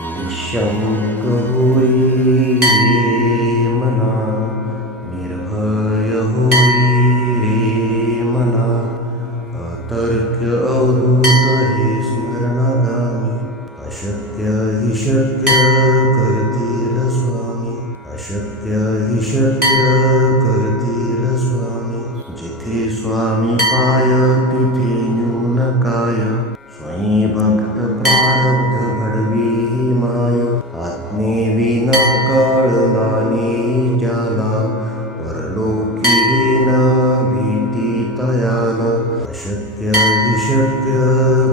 निःशङ्क होई रे मना, निर्भय होई रे मना, अतर्क्य अवधूत हे स्मरणागामी, अशक्य हि शक्य करतील स्वामी, अशक्य हि शक्य करतील स्वामी. जिथे स्वामी पाय तिथे न्यून काय, स्वयं भक्त प्रारब्ध घडवी ही माय. आज्ञेविना कळलाने ज्याला, परलोकी न भीती तयाला. अशक्य हि शक्य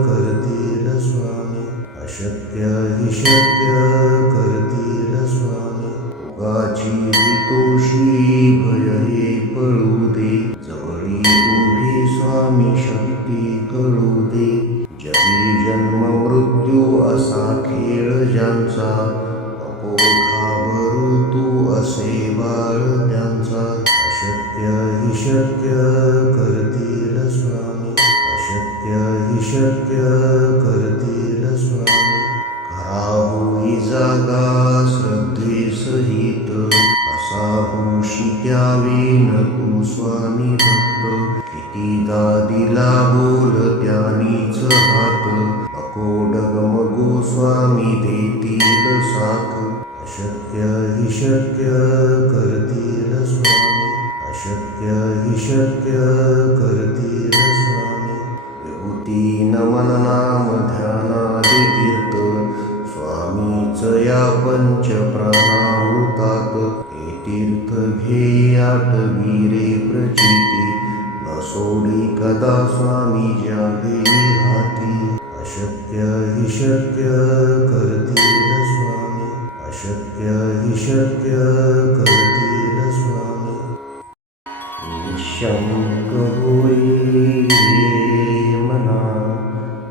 करतील स्वामी, अशक्य हि शक्य करतील स्वामी. उगाची तोषी भय हे पळू दे, जवळी उभी स्वामी शक्ती कळू दे. जगी जन्म मृत्यू असा खेळ ज्यांचा, नको घाबरू तू असे बाळ त्यांचा. अशक्य हि शक्य करतील स्वामी, अशक्य हि शक्य करतील स्वामी. खरा होई जागा श्रद्धे सहित, असा होशी द्यावी न तू स्वामी भक्त. कितीदा दिला बोल त्यानीच हात, नको डगमगू स्वामी देतील साथ. अशक्य हि शक्य करतील स्वामी, अशक्य हि शक्य करतील स्वामी. विभूती नमन नाम ध्यानादि तीर्थ, स्वामीच या पंच प्राणामृतात. हे तीर्थ घेई आठवी रे प्रचिती, न सोडी कदा स्वामी ज्या घेई हाती. अशक्य हि शक्य करतील स्वामी, अशक्य हि शक्य करतील स्वामी. निःशङ्क होई रे मना,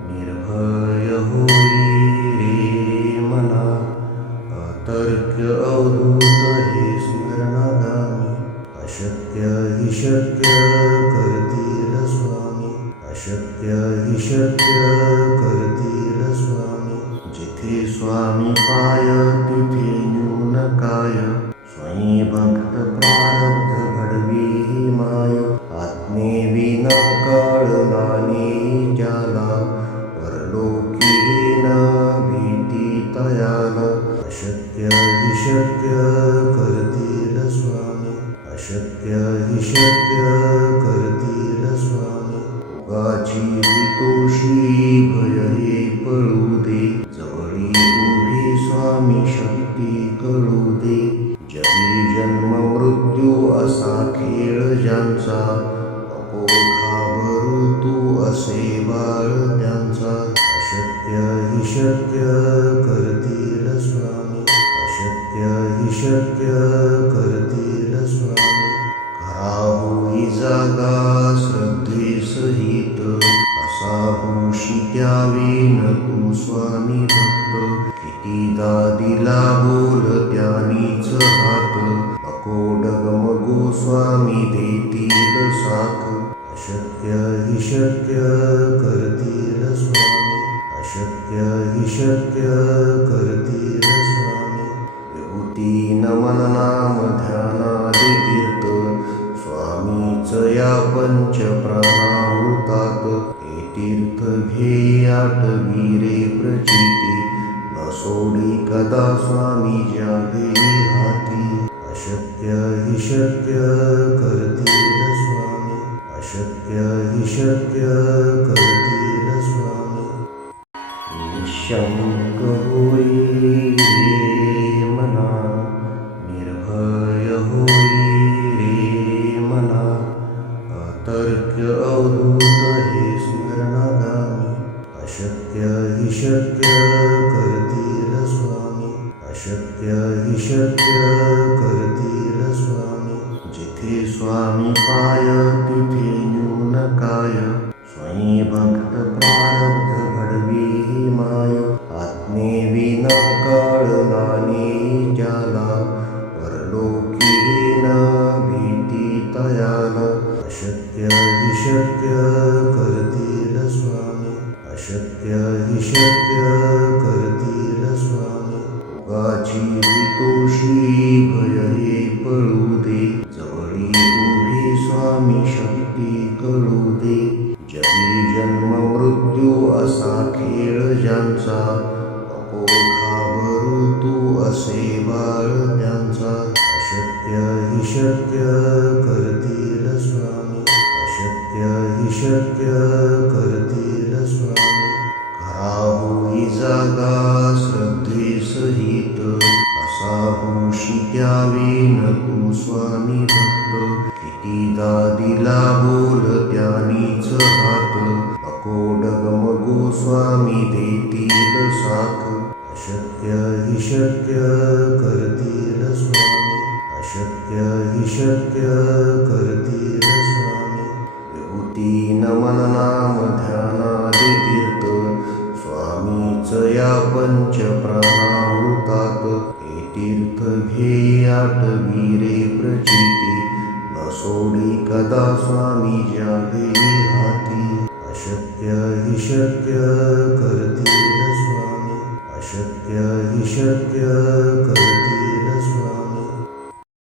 निर्भय होई रे मना, अतर्क्य अवधूत हे स्मरणागामी. अशक्य हि शक्य करतील स्वामी, अशक्य हि शक्य करतील स्वामी. जिथे स्वामी पाय तिथे न्यून काय, स्वयं भक्त प्रारब्ध घडवी ही माय. आज्ञेविना कळलाने ज्याला, परलोकी न भीती तयाला. अशक्य हि शक्य करतील स्वामी, अशक्य हि शक्य करतील स्वामी. उगाची तोषी भय हे पळू दे, जवळी उभी स्वामी शक्ती कळू दे. जगी जन्म मृत्यू असा खेळ ज्यांचा, नको घाबरू तू असे बाळ त्यांचा. अशक्य हि शक्य करतील स्वामी, अशक्य हि शक्य करतील स्वामी. खरा होई जागा श्रद्धे सहित, असा होशी द्यावी न तू स्वामी भक्त. कितीदा दिला बोल त्यानीच हात, नको डगमगू स्वामी देतील साथ. अशक्य हि शक्य करतील स्वामी, अशक्य हि शक्य करतील स्वामी. विभूती नमन नाम ध्यानादि तीर्थ, स्वामीच या पंच प्राणामृतात. हे तीर्थ घेई आठवी रे प्रचिती, न सोडी कदा स्वामी ज्या घेई हाती. अशक्य हि शक्य करतील स्वामी, अशक्य हि शक्य करतील स्वामी. निःशङ्क होई रे मना, निर्भय होई रे मना, अतर्क्य अवधूत हे स्मरणागामी. अशक्य हि शक्य करतील स्वामी, अशक्य हि शक्य करतील स्वामी. जिथे स्वामी पाय तिथे न्यून काय, स्वयं भक्त प्रारब्ध घडवी ही माय. आज्ञेविना कळलाने ज्याला, परलोकी न भीती तयाला. अशक्य हि शक्य करतील स्वामी, अशक्य हि शक्य करतील स्वामी. पापाची भीतोशी भय हे पळू दे. जवळी उभी स्वामी शक्ती कळू दे. जगी जन्म मृत्यू असा खेळ ज्यांचा, नको घाबरू तू असे बाळ त्यांचा. अशक्य हि शक्य करतील स्वामी, अशक्य हि शक्य करतील स्वामी. खरा होई जागा श्रद्धे सहित, कसा होशी द्यावे न तू स्वामी भक्त. कितीदा दिला बोल त्यानीच हात, नको डगमगू स्वामी देतील साथ. अशक्य हि शक्य करतील स्वामी, अशक्य हि शक्य करतील स्वामी. विभूती नमन नाम ध्यानादि तीर्थ, स्वामीच या पंच प्राणामृतात. हे तीर्थ घे आठवी रे प्रचिती, न सोडी कदा स्वामी ज्यावे हाती. अशक्य हि शक्य करतील स्वामी, अशक्य हि शक्य करतील.